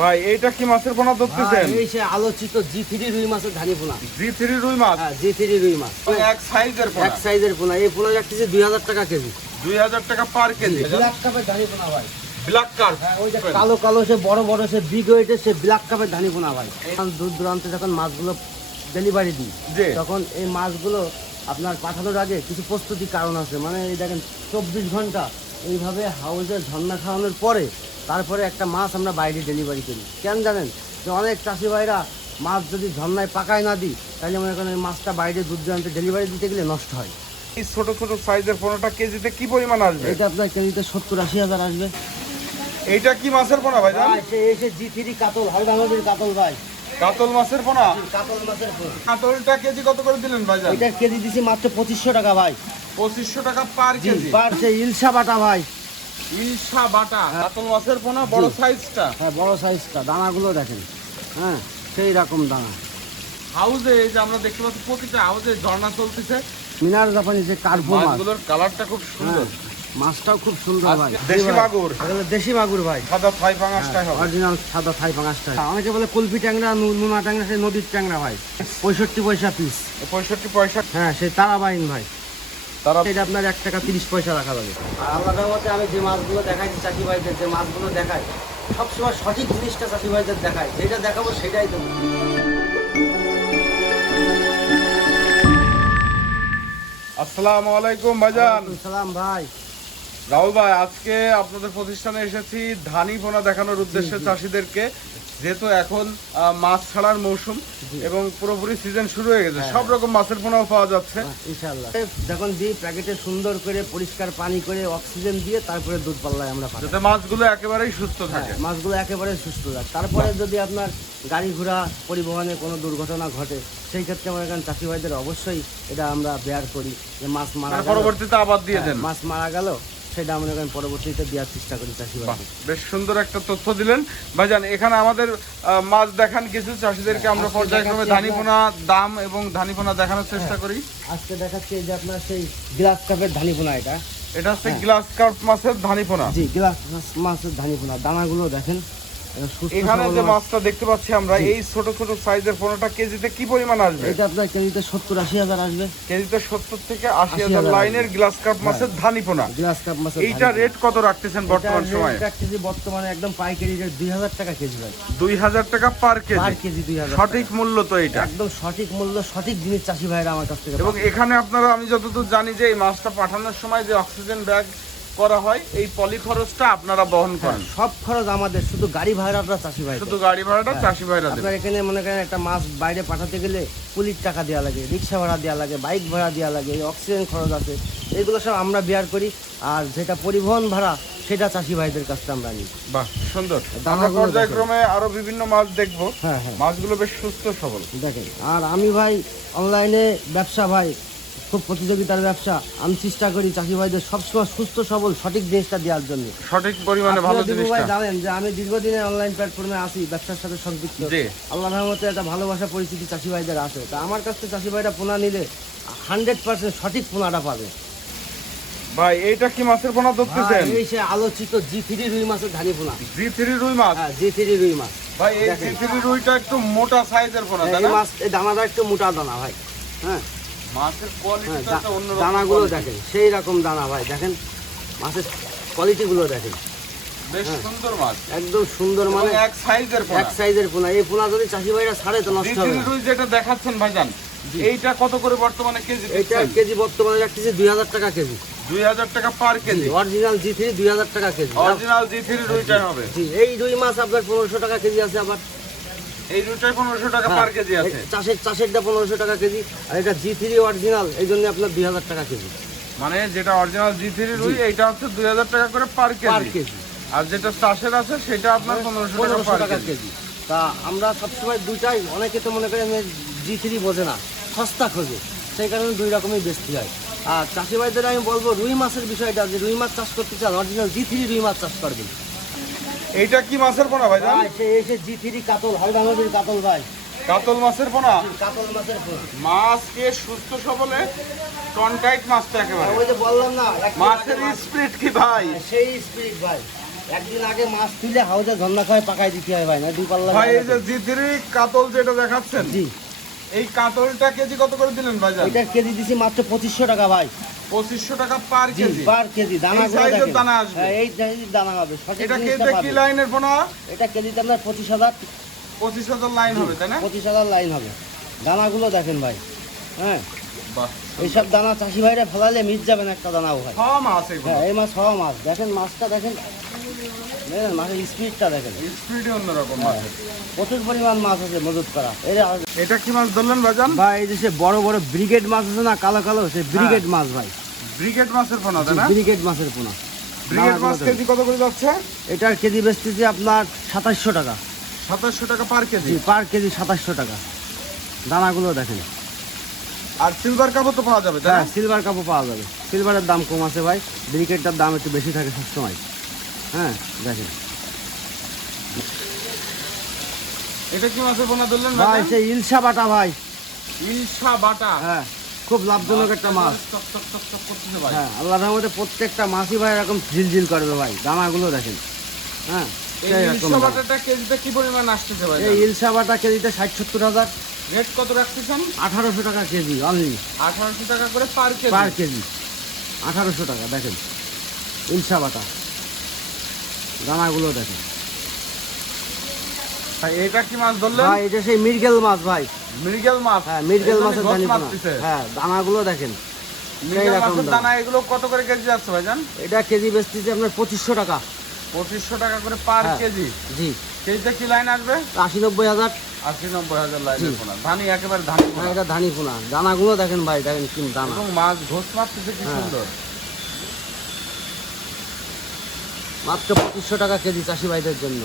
ভাই এইটা কি মাছের পোনা ধরতেছেন? এই সে আলোচিত জি3 রুই মাছের ধানি পোনা। জি3 রুই মাছ? হ্যাঁ, জি3 রুই মাছ এক সাইজের পোনা? এক সাইজের পোনা। এই পোনা রাখতেছে 2000 টাকা কেজি। 2000 টাকা পার কেজি? ব্ল্যাক কাপের ধানি পোনা ভাই। Black cup? হ্যাঁ, ওই যে কালো কালো সে বড় বড় সে বিগ ওয়েটের সে ব্ল্যাক কাপের ধানি পোনা ভাই। দূর দূরান্তে যখন মাছগুলো ডেলিভারি দিই তখন এই মাছগুলো আপনার পাঠানোর আগে কিছু প্রস্তুতি কারণ আছে। মানে এই দেখেন 24 ঘন্টা এইভাবে হাউজে ঝর্ণা খাওয়ানোর পরে তারপরে একটা মাছ আমরা বাইরে ডেলিভারি করি। কেন জানেন? যে অনেক চাষি ভাইরা মাছ যদি ঝর্ণায় পাকায় না দিই তাহলে মনে করেন এই মাছটা বাইরে দূর দূরান্তে ডেলিভারি দিতে গেলে নষ্ট হয়। এই ছোট ছোট সাইজের পোনাটা কেজিতে কি পরিমাণ আসবে? এটা আপনার কেজিতে 70-80 হাজার আসবে। এইটা কি মাছের পোনা ভাই? এসে জি3 কাতল, হালদা নদীর কাতল ভাই। কাতল মাছের পোনা? কাতল মাছের পোনা। কাতলটা কেজি কত করে দিলেন ভাই? এটা কেজি দিছি মাত্র 2500 টাকা ভাই। 2500 টাকা পার কেজি? পার। সে ইলশা বাটা ভাই। ইলশা বাটা কাতল মাছের পোনা, বড় সাইজটা? হ্যাঁ, বড় সাইজটা। দানাগুলো দেখেন, হ্যাঁ সেই রকম দানা। হাউজে এই যে আমরা দেখতে পাচ্ছি প্রতিটা হাউজে ঝর্ণা চলতেছে। মিনার জাপানি যে কার্পো মাছ, মাছগুলোর কালারটা খুব সুন্দর। মাছটাও খুব সুন্দর ভাই। দেশি মাগুর? এগুলো দেশি মাগুর ভাই। সাদা থাই পাঙাশটাই হবে? অরিজিনাল সাদা থাই পাঙাশটা। অনেকে বলে কুলফি ট্যাংরা, নুনা ট্যাংরা, সেই নদীর ট্যাংরা ভাই। 65 পয়সা পিস। 65 পয়সা? হ্যাঁ, সেই তারাবাইন ভাই। তারা এটা আপনার 1 টাকা 30 পয়সা রাখা যাবে। আর আল্লাহর মতে আমি যে মাছগুলো দেখাইছি চাষি ভাইদের, যে মাছগুলো দেখাই সবসময় সঠিক জিনিসটা চাষি ভাইদের দেখাই। যেটা দেখাবো সেটাই দেবো। আসসালামু আলাইকুম ভাইজান। সালাম ভাই। রাহুল ভাই, আজকে আপনাদের প্রতিষ্ঠানে এসেছি ধানি পোনা দেখানোর উদ্দেশ্যে চাষিদেরকে। যেহেতু এখন মাছ ছাড়ার মৌসুম এবং পুরোপুরি সিজন শুরু হয়ে গেছে, সব রকম মাছের পোনাও পাওয়া যাচ্ছে ইনশাআল্লাহ। যখন দিই প্যাকেটে সুন্দর করে পরিষ্কার পানি করে অক্সিজেন দিয়ে তারপরে দুধ পাল্লায় আমরা পাই, যাতে মাছগুলো একেবারেই সুস্থ থাকে। মাছগুলো একেবারে সুস্থ থাকে। তারপরে যদি আপনার গাড়ি ঘোড়া পরিবহনে কোনো দুর্ঘটনা ঘটে সেই ক্ষেত্রে আমার এখানে চাষি ভাইদের অবশ্যই এটা আমরা বেয়ার করি। যে মাছ মারা গেল, পরবর্তীতে আবার দিয়ে দেন। মাছ মারা গেল সেটা আমরা এখানে পরবর্তীতে দেওয়ার চেষ্টা করি চাষি ভাই। বেশ সুন্দর একটা তথ্য দিলেন ভাইজান। এখানে আমাদের মাছ দেখান কিছু চাষিদেরকে, আমরা পর্যায়ক্রমে ধানি পোনা দাম এবং ধানি পোনা দেখানোর চেষ্টা করি। আজকে দেখাচ্ছি যে আপনার সেই গ্লাস কাপের ধানি পোনা। এটা হচ্ছে গ্লাস কাপ মাছের ধানি পোনা? জি, গ্লাস মাছের ধানি পোনা। দানাগুলো দেখেন। এখানে যে মাছটা দেখতে পাচ্ছি আমরা, এই ছোট ছোট সাইজের পোনাটা কেজিতে কি পরিমাণ আসবে? এটা আপনার কেজিতে 70-80 হাজার আসবে। কেজিতে 70 থেকে 80 হাজার লাইনের গ্লাস কাপ মাছের ধানি পোনা। গ্লাস কাপ মাছের এইটা রেট কত রাখতেছেন বর্তমান সময়ে? এটা কেজি বর্তমানে একদম পাইকারি রেট 2000 টাকা কেজি ভাই। 2000 টাকা পার কেজি? পার কেজি 2000। সঠিক মূল্য তো এটা? একদম সঠিক মূল্য, সঠিক জিনিস চাষি ভাইরা আমার কাছ থেকে। এবং এখানে আপনারা, আমি যতদূর জানি যে এই মাছটা পাঠানোর সময় যে অক্সিজেন ব্যাগ করা হয়, এই পলি খরচটা আপনারা বহন করেন? সব খরচ আমাদের, শুধু গাড়ি ভাড়াটা চাষি ভাই। শুধু গাড়ি ভাড়াটা চাষি ভাইরা দেন? আপনার এখানে মনে করেন একটা মাছ বাইরে পাঠাতে গেলে পুলিশ টাকা দেওয়া লাগে, রিক্সা ভাড়া দেওয়া লাগে, বাইক ভাড়া দেওয়া লাগে, অক্সিজেন খরচ আছে, এগুলো সব আমরা বেয়ার করি। আর যেটা পরিবহন ভাড়া সেটা চাষি ভাইদের কাছ থেকে আমরা নিই। বাহ, সুন্দর। আমরা পর্যায়ক্রমে আরো বিভিন্ন মাছ দেখবো। হ্যাঁ, মাছগুলো বেশ সুস্থ সবল দেখেন। আর আমি ভাই অনলাইনে ব্যবসা ভাই, খুব প্রতিযোগিতার ব্যবসা। আমি চেষ্টা করি চাষি ভাইদের সবসময় সুস্থ সবল সঠিক জিনিসটা দেওয়ার জন্য, সঠিক পরিমাণে ভালো জিনিসটা। ভাই জানেন যে আমি দীর্ঘদিনের অনলাইন প্ল্যাটফর্মে আছি, ব্যবসার সাথে সম্পৃক্ত। আল্লাহর রহমতে একটা ভালোবাসা পরিস্থিতি চাষি ভাইদের আছে। তা আমার কাছ থেকে চাষি ভাইরা পোনা নিলে 100% সঠিক পোনাটা পাবে। ভাই এইটা কি মাছের পোনা ধরতেছেন? এই সে আলোচিত জি3 রুই মাছের ধানি পোনা। জি3 রুই মাছ? হ্যাঁ, জি3 রুই মাছ। ভাই এই জি3 রুইটা একটু মোটা সাইজের পোনা, তাই না? এই মাছ, এই দানাটা একটু মোটা দানা ভাই। হ্যাঁ, মাছের কোয়ালিটিটা তো অন্যরকম। দানাগুলো দেখেন সেই রকম দানা ভাই। দেখেন মাছের কোয়ালিটিগুলো দেখেন, বেশ সুন্দর মাছ, একদম সুন্দর। মানে এক সাইজের পোনা? এক সাইজের পোনা। এই পোনা যদি চাষি ভাইরা ছাড়ে তো নষ্ট হবে। জি3 রুই যেটা দেখাচ্ছেন ভাইজান, এইটা কত করে বর্তমানে কেজি? এটা কেজি বর্তমানে রাখতেছি 2000 টাকা কেজি। 2000 টাকা পার কেজি? অরিজিনাল জি3 2000 টাকা কেজি। অরিজিনাল জি3 রুইটা হবে? জি। এই রুই মাছ আপনার 1500 টাকা কেজি আছে। আবার এই রুইটাই 1500 টাকা পার কেজি আছে? চাষেরটা 1500 টাকা কেজি। আর এটা জি3 অরিজিনাল, এই জন্য আপনার 2000 টাকা কেজি। মানে যেটা অরিজিনাল জি3 রুই এইটা হচ্ছে 2000 টাকা করে পার কেজি। আর যেটা চাষের আছে সেটা আপনার 1500 টাকা কেজি। তা আমরা সবসময় দুইটাই, অনেকে তো মনে করেন জি3 বোঝে না, সস্তা খোঁজে, সেই কারণে দুই রকমই বেশি হয়। আর চাষি ভাইদের আমি বলবো রুই মাছের বিষয়টা, যে রুই মাছ চাষ করতে চান অরিজিনাল জি3 রুই মাছ চাষ করবেন। এইটা কি মাছের পোনা ভাই? এসে জি3 কাতল, হালদা নদীর কাতল ভাই। কাতল মাছের পোনা? কাতল মাছের পোনা। মাছকে সুস্থ সবলে টনটাইট মাছটা একেবারে। ওই যে বললাম না, মাছের স্পিরিট কি ভাই? সেই স্পিরিট ভাই। একদিন আগে মাছ তুলে হাউজে ঝর্ণা খাওয়ায় পাকাই দিতে হয় ভাই, না দুই পাল্লা। ভাই এই যে জিতিরি কাতল যেটা দেখাচ্ছেন, জি, এই কাতলটা কেজি কত করে দিলেন ভাইজান? এটার কেজি দিছি মাত্র 2500 টাকা ভাই। 2500 টাকা পার জি, কেজি। পার কেজি। দানাগুলো সাইজের দেখেন। দানা আসবে। হ্যাঁ, এই সাইজের দানা হবে। সঠিক এটা জিনিসটা কেজিতে কি পাবেন। লাইনের পোনা? এটা কেজিতে আপনার 25,000 25,000 লাইন হবে তাই না? 25,000 লাইন হবে। দানাগুলো দেখেন ভাই। হ্যাঁ, বাহ, এইসব দানা চাষি ভাইরা ফেলালে মিট যাবেন একটা দানাও ভাই। খাওয়া মাছ এগুলো। হ্যাঁ, এই মাছ হওয়া মাছ দেখেন, মাছটা দেখেন, দেখেন মাছের স্পিডটা দেখেন। স্পিডই অন্যরকম হ্যাঁ, মাছের। প্রচুর পরিমাণ মাছ আছে মজুত করা। এটা কি মাছ ধরলেন ভাইজান? ভাই এই যে সে বড় বড় ব্রিগেড মাছ আছে না, কালো কালো, সে ব্রিগেড মাছ ভাই। ব্রিগেড মাছের পোনা তাই না? ব্রিগেড মাছের পোনা। ব্রিগেড মাছ দানাগুলো কেজি কত করে যাচ্ছে? এটার কেজি বেচতেছি আপনার 2700 টাকা। 2700 টাকা পার কেজি। জি, পার কেজি 2700 টাকা। দানাগুলো দেখেন। আর সিলভার কাপও তো পাওয়া যাবে তাই হ্যাঁ, না? সিলভার কাপও পাওয়া যাবে। সিলভারের দাম কম আছে ভাই, ব্রিকেটটার দাম একটু বেশি থাকে সবসময়। হ্যাঁ, দেখেন এটা কি মাছের পোনা ধরলেন ভাই, ভাই? সে ইলশা বাটা ভাই। ইলশা বাটা। হ্যাঁ, খুব লাভজনক একটা মাছ। চক চক চক চক করতেছে ভাই। হ্যাঁ, আল্লাহর রহমতে প্রত্যেকটা মাছই ভাই এরকম ঝিলঝিল করবে ভাই। দানাগুলো দেখেন। হ্যাঁ, এই সেই রকম ইলশা দানা। বাটাটা কেজিতে কি পরিমাণ আসতেছে ভাই? এই ইলশা বাটা কেজিতে 60-70 হাজার। রেট কত রাখতেছেন? 1800 টাকা কেজি অনলি। 1800 টাকা করে পার কেজি। পার কেজি 1800 টাকা। দেখেন ইলশা বাটা, দানাগুলো দেখেন ভাই এটা কি মাছ ধরলেন? ভাই। এটা সেই মৃগেল মাছ ভাই। মৃগেল মাছ। হ্যাঁ, মৃগেল এই মাছের জন্য দানি গছ মারতেছে। হ্যাঁ, দানাগুলো দেখেন। মৃগেল রকম মাছের দাম। দানা এগুলো কত করে কেজি যাচ্ছে ভাইজান? এটা কেজি বেচতেছি আপনার 2500 টাকা। 2500 টাকা করে পার হ্যাঁ। কেজি। জি, কেজিতে কি লাইন আসবে? 80-90 হাজার। 80-90 হাজার লাইনের জি। পোনা। ধানি একেবারে ধানি পোনা। হ্যাঁ, এটা ধানি পোনা। দানাগুলো দেখেন ভাই, দেখেন কি দানা। এবং মাছ ঘোষ মারতেছে কি হ্যাঁ। সুন্দর। মাত্র 2500 টাকা কেজি চাষি ভাইদের জন্য।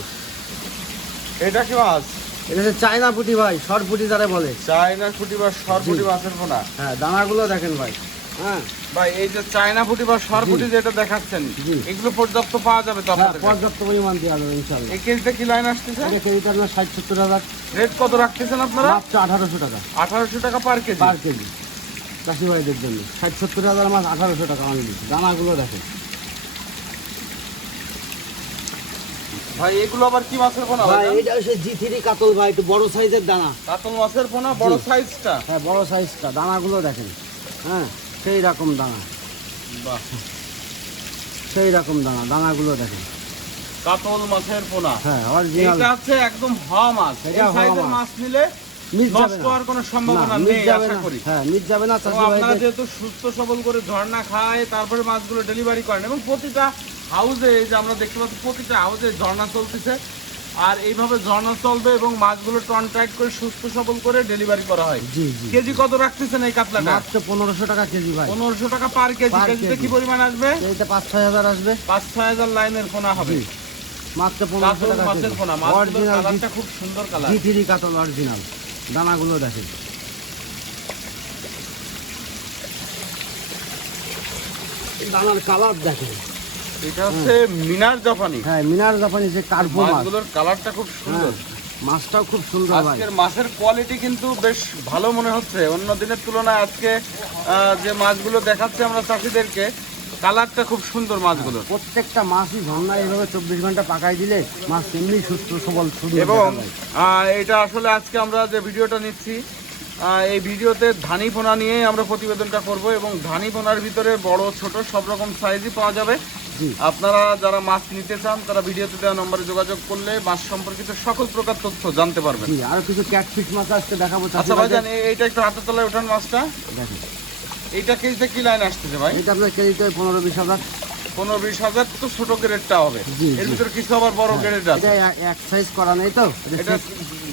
এটা কি মাছ? এটা হচ্ছে চায়না পুঁটি ভাই, শর্ট পুঁটি যারা বলে। চায়না ফুটি বা সরপুটি মাছের পোনা। হ্যাঁ, দানাগুলো দেখেন ভাই। হ্যাঁ, ভাই এই যে চায়না ফুটি বা সরপুটি যেটা দেখাচ্ছেন, জি। এগুলো পর্যাপ্ত পাওয়া যাবে তো হ্যাঁ, আপনাদের কাছে? পর্যাপ্ত পরিমাণ দেওয়া যাবে ইনশাল্লাহ। এই কেজিতে কি লাইন আসতেছে? এটা কেজিতে আপনার 60-70 হাজার। রেট কত রাখতেছেন আপনারা? মাত্র 1800 টাকা 1800 টাকা পার কেজি। পার কেজি চাষি ভাইদের জন্য। 60-70 হাজার মাছ 1800 টাকা অনলি। দানাগুলো দেখেন। ভাই এগুলো আবার কি মাছের পোনা ভাই ভাই? এটা হচ্ছে G3 কাতল ভাই, একটু বড় সাইজের দানা। কাতল মাছের পোনা বড় জি। সাইজটা। হ্যাঁ, বড় সাইজটা। দানাগুলো দেখেন। হ্যাঁ, সেই রকম দানা, বাহ, সেই রকম দানা। দানাগুলো দেখেন। কাতল মাছের পোনা। হ্যাঁ, অরিজিনাল। এটা হচ্ছে একদম হওয়া মাছ। এই এটা হওয়া সাইজের মাছ। মাছ নিলে মিস যাবে নষ্ট না। হওয়ার কোনো সম্ভাবনা না, মিস নেই যাবে আশা না। করি। হ্যাঁ, মিস যাবে না তো চাষি আপনারা ভাইদের। যেহেতু সুস্থ সবল করে ঝর্ণা খায় তারপরে মাছগুলো ডেলিভারি করেন এবং প্রতিটা হাউসে এই যে আমরা দেখতে পাচ্ছি প্রতিটা হাউসে ঝর্ণা চলতেছে আর এইভাবে ঝর্ণা চলবে এবং মাছগুলো কন্ট্রাক্ট করে সুস্থ সবল করে ডেলিভারি করা হয়। জি, জি। কেজি কত রাখতেছেন এই কাতলাটা? মাত্র 1500 টাকা কেজি ভাই। 1500 টাকা পার কেজি। পার কেজিতে কেজি। কি পরিমাণ আসবে? এইটা 5-6 হাজার আসবে। 5-6 হাজার লাইনের পোনা হবে। জি, মাত্র 1500 কাতল টাকা মাছের কেজি। পোনা। মাছগুলোর অরিজিনাল কালারটা খুব সুন্দর কালার। G3 কাতল অরিজিনাল। দানাগুলো দেখেন। দানার কালার দেখেন। এটা হচ্ছে মিনার জাপানি। হ্যাঁ, মিনার জাপানি যে কার্পো মাছ। মাছগুলোর কালারটা খুব সুন্দর। হ্যাঁ, মাছটাও খুব সুন্দর ভাই। আজকের মাছের কোয়ালিটি কিন্তু বেশ ভালো মনে হচ্ছে অন্য দিনের তুলনায়। আজকে যে মাছগুলো দেখাচ্ছে আমরা চাষিদেরকে, কালারটা খুব সুন্দর মাছগুলো। প্রত্যেকটা মাছই ঝর্ণা এইভাবে 24 ঘন্টা পাকাই দিলে মাছ এমনি সুস্থ সবল শুধু। এবং এটা আসলে আজকে আমরা যে ভিডিওটা নিচ্ছি, এই ভিডিওতে ধানি পোনা নিয়ে আমরা প্রতিবেদনটা করব এবং ধানি পোনার ভিতরে বড় ছোট সব রকম সাইজই পাওয়া যাবে। জি। আপনারা যারা মাছ নিতে চান তারা ভিডিওতে দেওয়া নম্বরে যোগাযোগ করলে মাছ সম্পর্কিত সকল প্রকার তথ্য জানতে পারবেন। জি, আর কিছু ক্যাটফিশ মাছ আসতে দেখাবো চাষি আচ্ছা ভাইজান, ভাইদের। এইটা একটু হাতের তলায় ওঠান মাছটা। দেখেন, এইটা কেজিতে কি লাইন আসতেছে ভাই? এটা আপনার কেজিতে 15-20 হাজার। 15-20 হাজার তো ছোট গ্রেডটা হবে। জি, এর জি। ভিতরে কিছু আবার বড় গ্রেড আছে। এটা এক সাইজ করা নেই তো। এটা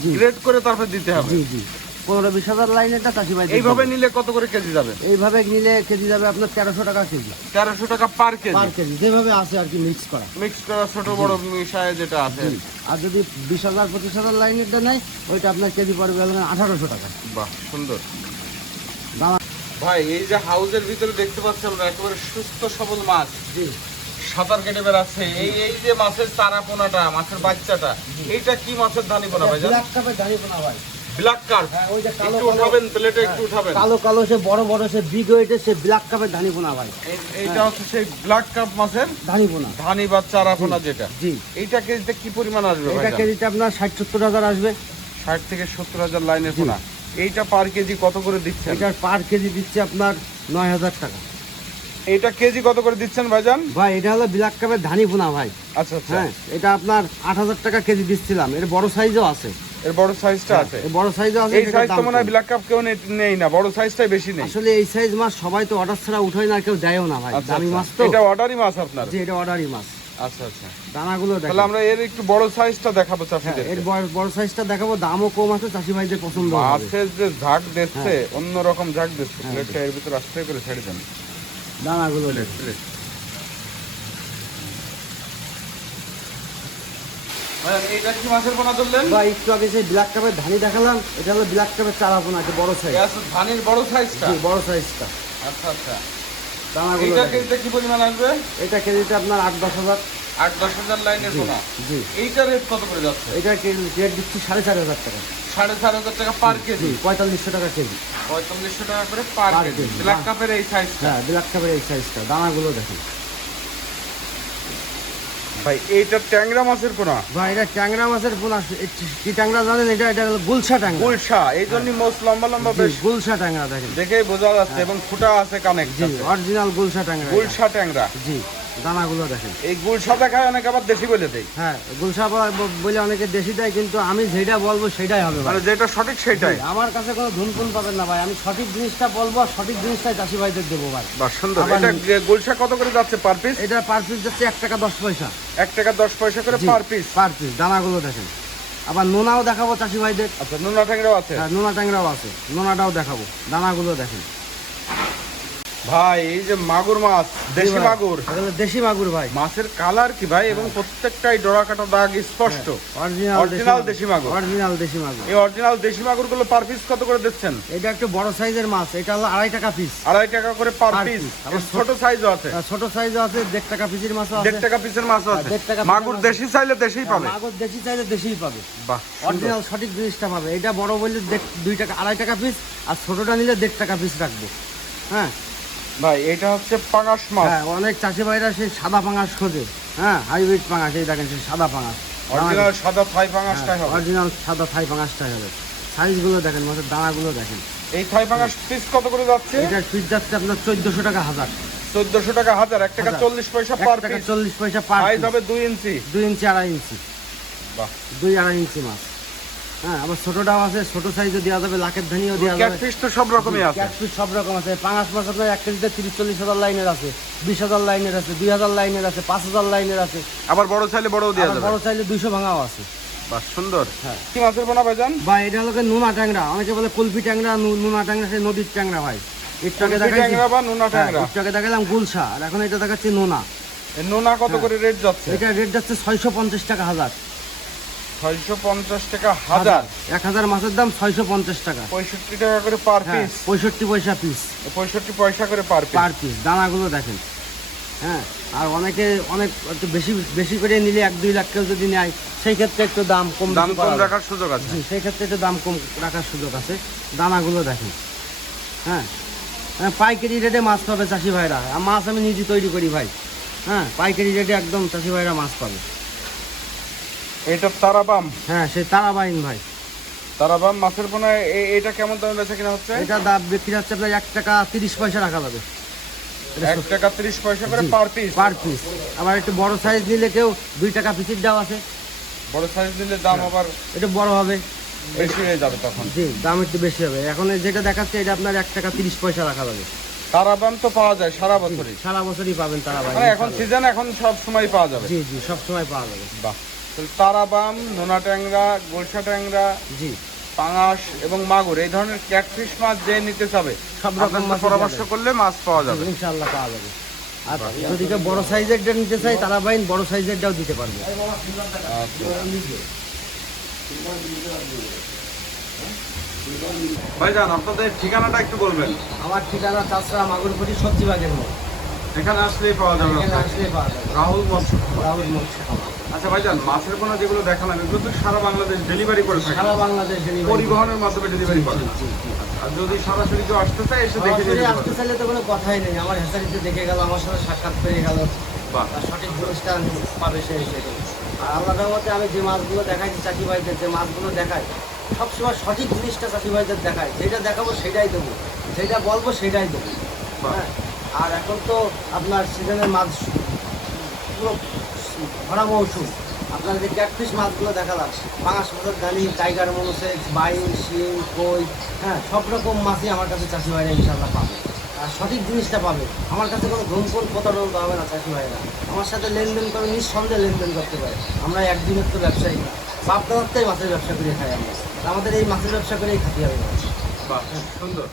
জি। গ্রেড করে তারপর দিতে হবে। জি, জি। 15-20 হাজার লাইন এটা চাষি ভাই। এইভাবে নিলে কত করে কেজি যাবে? এইভাবে নিলে কেজি যাবে আপনার 1300 টাকা কেজি। 1300 টাকা পার কেজি। পার কেজি যেভাবে আছে আর কি, মিক্স করা। মিক্স করা ছোট বড় মিশায় যেটা আছে। জি। আর যদি 20,000-25 হাজার লাইনেরটা নেয় ওইটা আপনার কেজি পড়বে 1800 টাকা। বাহ, সুন্দর। দাম। ভাই এই যে হাউসের ভিতরে দেখতে পাচ্ছি আমরা একেবারে সুস্থ সবল মাছ জি। সাঁতার কেটে বেড়াচ্ছে। এই যে মাছের চারা পোনাটা, মাছের বাচ্চাটা, এইটা কি মাছের ধানি পোনা ভাই? ব্ল্যাক কাপের ধানি পোনা ভাই। Black carp. হ্যাঁ, ওই যে কালো একটু কালো- উঠাবেন, প্লেটে একটু উঠাবেন। কালো কালো সে বড় বড় সে বিগ ওয়েটের সে ব্ল্যাক কাপের ধানি পোনা ভাই। এইটা হচ্ছে সেই ব্ল্যাক কার্প মাছের ধানি পোনা। ধানি বা চারা পোনা যেটা। জি। এইটা কেজিতে কি পরিমাণ আসবে এটা ভাইজান? কেজিতে আপনার 60-70 হাজার আসবে। 60 থেকে 70 হাজার লাইনের পোনা। এইটা পার কেজি কত করে দিচ্ছেন? এটার পার কেজি দিচ্ছে আপনার 9,000 টাকা। এইটা কেজি কত করে দিচ্ছেন ভাইজান? ভাই এটা হলো ব্ল্যাক কাপের ধানি পোনা ভাই। আচ্ছা আচ্ছা। হ্যাঁ, এটা আপনার 8,000 টাকা কেজি দিচ্ছিলাম। এর বড় সাইজও আছে। এর বড় সাইজটা আছে। এর বড় সাইজও আছে। এই এটার সাইজ দাম তো মনে হয় কম। ব্ল্যাক কাপ কেউ নেই না, বড় সাইজটাই বেশি নেই। আসলে এই সাইজ মাছ সবাই তো অর্ডার ছাড়া উঠায় না, কেউ দেয়ও না ভাই। আচ্ছা, দামি আচ্ছা। মাছ তো। এটা অর্ডারই মাছ আপনার? জি, এটা অর্ডারই মাছ। আচ্ছা আচ্ছা। দানাগুলো দেখেন। তাহলে আমরা এর একটু বড় সাইজটা দেখাবো হ্যাঁ, চাষিদের। এর বড় সাইজটা দেখাবো, দামও কম আছে, চাষি ভাইদের পছন্দ হবে। মাছের যে ঝাঁক দিচ্ছে, অন্যরকম ঝাঁক দিচ্ছে। প্লেটটা এর ভিতরে আস্তে করে ছেড়ে দেন। দানাগুলো দেখেন। প্লেট। ভাইজান, এইটা কি মাছের পোনা ধরলেন? বা একটু আগে সেই ব্ল্যাক কাপের ধানি দেখালাম, এটা হলো ব্ল্যাক কাপের চারা পোনা, এটা বড় সাইজ। এই আছে ধানের বড় সাইজটা? জি, বড় সাইজটা। আচ্ছা আচ্ছা। দানাগুলো এইটা দেখেন। কেজিতে কি পরিমাণ আসবে? এটা কেজিতে আপনার 8-10 হাজার। 8-10 হাজার লাইনের পোনা। জি। এইটার রেট কত করে যাচ্ছে? এটা রেট দিচ্ছি 4,500 টাকা। 4,500 টাকা পার জি, কেজি। 4500 টাকা কেজি। 4500 টাকা করে পার পার কেজি। কেজি। ব্ল্যাক কাপের এই সাইজটা। হ্যাঁ, ব্ল্যাক কাপের এই সাইজটা। দানাগুলো দেখেন। ভাই এইটা ট্যাংরা মাছের পোনা। ভাই এটা ট্যাংরা মাছের পোনা। কি ট্যাংরা জানেন? এটা হলো গুলশা ট্যাংরা। গুলশা, এই জন্যই মোষ লম্বা লম্বা জি, বেশ গুলশা ট্যাংরা দেখেন। দেখেই বোঝা যাচ্ছে এবং ফুটা আছে কানেক্ট জি, আছে। অরিজিনাল গুলশা ট্যাংরা এটা। গুলশা ট্যাংরা। জি, দানাগুলো দেখেন। এই গুলশা দেখায় অনেকে আবার দেশি বলে দেয়। হ্যাঁ, গুলশা বলে অনেকে দেশি দেয়, কিন্তু আমি যেটা বলবো সেটাই হবে ভাই। মানে যেটা সঠিক সেটাই। জি, আমার কাছে কোনো ধুনপুন পাবেন না ভাই। আমি সঠিক জিনিসটা বলবো আর সঠিক জিনিসটাই চাষি ভাইদের দেবো ভাই। বাহ, সুন্দর। আবার এটা গুলশা কত করে যাচ্ছে পার পিস? এটা পার পিস যাচ্ছে 1 টাকা 10 পয়সা। 1 টাকা 10 পয়সা করে জি, পার পিস। Per piece. দানাগুলো দেখেন। আবার নোনাও দেখাবো চাষি ভাইদের। আচ্ছা, নোনা ট্যাংরাও আছে? হ্যাঁ, নোনা ট্যাংরাও আছে। নোনাটাও দেখাবো। দানাগুলো দেখেন। ভাই এই যে মাগুর মাছ, দেশি ভাই, মাগুর। এগুলো দেশি মাগুর ভাই। মাছের কালার কি ভাই, এবং প্রত্যেকটাই ডোরা কাটা দাগ স্পষ্ট। অরিজিনাল দেশি মাগুর। অরিজিনাল দেশি মাগুর। এই অরিজিনাল দেশি মাগুর গুলো পার পিস কত করে দিচ্ছেন? এটা একটু বড় সাইজের মাছ। এটা হলো 2.5 টাকা পিস। 2.5 টাকা করে পার Per পিস। piece। আবার ছোট সাইজও আছে। আর ছোট সাইজও আছে, 1.5 টাকা পিসের মাছও আছে। 1.5 টাকা পিসের মাছও আছে। 1.5 টাকা মাগুর পিসের দেশি চাইলে দেশেই পাবে। মাগুর দেশি চাইলে দেশিই পাবে। বাহ, সুন্দর। অরিজিনাল সঠিক জিনিসটা পাবে। এটা বড় বললে 2 টাকা 2.5 টাকা পিস, আর ছোটটা নিলে 1.5 টাকা পিস রাখবো। হ্যাঁ ভাই এটা হচ্ছে পাঙাশ মাছ। হ্যাঁ, অনেক চাষি ভাইরা সেই সাদা পাঙাশ খোঁজে। হ্যাঁ, হাইব্রিড পাঙাশ। এই দেখেন, সেই সাদা পাঙাশ। অরিজিনাল সাদা থাই পাঙাশটাই হবে। অরিজিনাল সাদা থাই পাঙাশটাই হবে। সাইজগুলো দেখেন, মাছের দানাগুলো দেখেন। এই থাই পাঙাশ পিস কত করে যাচ্ছে? এটার পিস যাচ্ছে আপনার 1400 টাকা হাজার। 1400 টাকা হাজার। 1 টাকা 40 পয়সা 1 পার টাকা পিস। 40 পয়সা পার সাইজ পিস। হবে 2 ইঞ্চি। 2 ইঞ্চি 2.5 ইঞ্চি। বাহ, 2-2.5 ইঞ্চি মাছ। হ্যাঁ, আবার ছোটটাও আছে, ছোট সাইজও দেওয়া যাবে, লাখের ধানিও দেওয়া যাবে। ক্যাটফিশ তো সব রকমই আছে। ক্যাটফিশ সব রকম আছে। পাঙাশ মাছ আপনার 1 কেজিতে 30-40 হাজার লাইনের আছে, 20,000 লাইনের আছে, 2,000 লাইনের আছে, 5,000 লাইনের আছে। আবার বড় চাইলে বড়ও দেওয়া আবার যাবে। বড় চাইলে 200 ভাঙাও আছে। বাহ, সুন্দর। হ্যাঁ। কি মাছের পোনা ভাইজান? বা এটা হলো কি নোনা ট্যাংরা। অনেকে বলে কুলপি ট্যাংরা, নোনা ট্যাংরা, সেই নদীর ট্যাংরা ভাই। একটু আগে কুলপি ট্যাংরা বা নোনা ট্যাংরা। একটু আগে দেখালাম গুলশা, আর এখন এটা দেখাচ্ছি নোনা। এই নোনা কত করে রেট যাচ্ছে? এটা রেট যাচ্ছে 650 টাকা হাজার। 650 টাকা হাজার। 1000 মাছের দাম 650 টাকা। 65 টাকা করে পার হ্যাঁ, পিস। 65 পয়সা পিস। 65 পয়সা করে পার পিস। Per piece. দানাগুলো দেখেন। হ্যাঁ, আর অনেকে অনেক একটু বেশি বেশি করে নিলে 1-2 লাখ কেউ যদি নেয়, সেই ক্ষেত্রে একটু দাম কম দাম বেশি কম করা রাখার সুযোগ আছে। যাবে। জি, সেই ক্ষেত্রে একটু দাম কম রাখার সুযোগ আছে। দানাগুলো দেখেন। হ্যাঁ, পাইকারি রেটে মাছ পাবে চাষি ভাইরা। আর মাছ আমি নিজে তৈরি করি ভাই। হ্যাঁ, পাইকারি রেটে একদম চাষি ভাইরা মাছ পাবে। এটা তারাবাম। হ্যাঁ, সেই তারাবাইন ভাই। তারাবাম মাছের পোনা এটা কেমন দামে বেচা কিনা হচ্ছে? এটা দাম বিক্রি হচ্ছে আপনার 1 টাকা 30 পয়সা রাখা যাবে। 1 টাকা 30 পয়সা করে জি, পার পিস। Per piece. আবার একটু বড় সাইজ নিলে কেউ 2 টাকা পিসের দাম আছে। বড় সাইজ নিলে দাম আবার একটু বড় হবে। বেশি হয়ে যাবে তখন। জি, দাম একটু বেশি হবে। এখন যেটা দেখাচ্ছে এটা আপনার 1 টাকা 30 পয়সা রাখা যাবে। তারাবাম তো পাওয়া যায় সারা বছরই। সারা বছরই পাবেন তারাবাইন। মানে এখন সিজন, এখন সব সময় পাওয়া যাবে। জি জি, সব সময় পাওয়া যাবে। বাহ, তাহলে তারাবাম, নোনা ট্যাংরা, গোলসা ট্যাংরা, জি, পাঙাশ এবং মাগুর এই ধরনের ক্যাটফিশ মাছ যে নিতে চাবে সব রকম আপনার মাছ পরামর্শ করলে মাছ পাওয়া যাবে। ইনশাআল্লাহ পাওয়া যাবে। আর যদি কেউ বড় সাইজেরটা নিতে চাই, তারাবাইন বড় সাইজেরটাও দিতে পারবে। ভাইজান আপনাদের ঠিকানাটা একটু বলবেন। আমার ঠিকানা চাষরা মাগুরপুরি সবজি বাগের মোড়। এখানে আসলেই পাওয়া যাবে এখানে আপনাকে। আসলেই পাওয়া যাবে। রাহুল মৎস্য খামার। রাহুল মৎস্য খামার। আচ্ছা ভাইজান, মাছের পোনা যেগুলো দেখালাম এগুলো তো সারা বাংলাদেশ ডেলিভারি করে থাকে, সারা বাংলাদেশ ডেলিভারি। পরিবহনের মাধ্যমে ডেলিভারি করে না? আর যদি সরাসরি কেউ আসতে চায় এসে দেখে সরাসরি নিতে আসতে পারবে। চাইলে তো কোনো কথাই নেই, আমার হেসারিতে দেখে গেল, আমার সাথে সাক্ষাৎ পেয়ে গেল, বাহ, আর সঠিক জিনিসটা পাবে সে এসে। আর আল্লাহ রহমতে আমি যে মাছগুলো দেখাইছি চাষি ভাইদের, যে মাছগুলো দেখাই সবসময় সঠিক জিনিসটা চাষি ভাইদের দেখাই, যেটা দেখাবো সেটাই দেবো, যেটা বলবো সেটাই দেবো। বাহ। হ্যাঁ, আর এখন তো আপনার সিজনের মাছ পুরো ভরা মৌসুম। আপনার যে ক্যাটফিশ মাছগুলো দেখালাম, পাঙাশ মাছের দানি, টাইগার মনোসেক্স, বাইন, শিং, কই, হ্যাঁ সব রকম মাছই আমার কাছে চাষি ভাইরা ইনশাল্লাহ পাবে। আর সঠিক জিনিসটা পাবে, আমার কাছে কোনো ধূমফুল প্রতারণা হবে না চাষি ভাইরা। আমার সাথে লেনদেন করে নিঃসন্দেহে লেনদেন করতে পারে। আমরা একদিনের তো ব্যবসায়ী না, বাপ দাদাতেই মাছের ব্যবসা করে খাই আমরা, আমাদের এই মাছের ব্যবসা করেই খাতে হবে। বাহ, সুন্দর।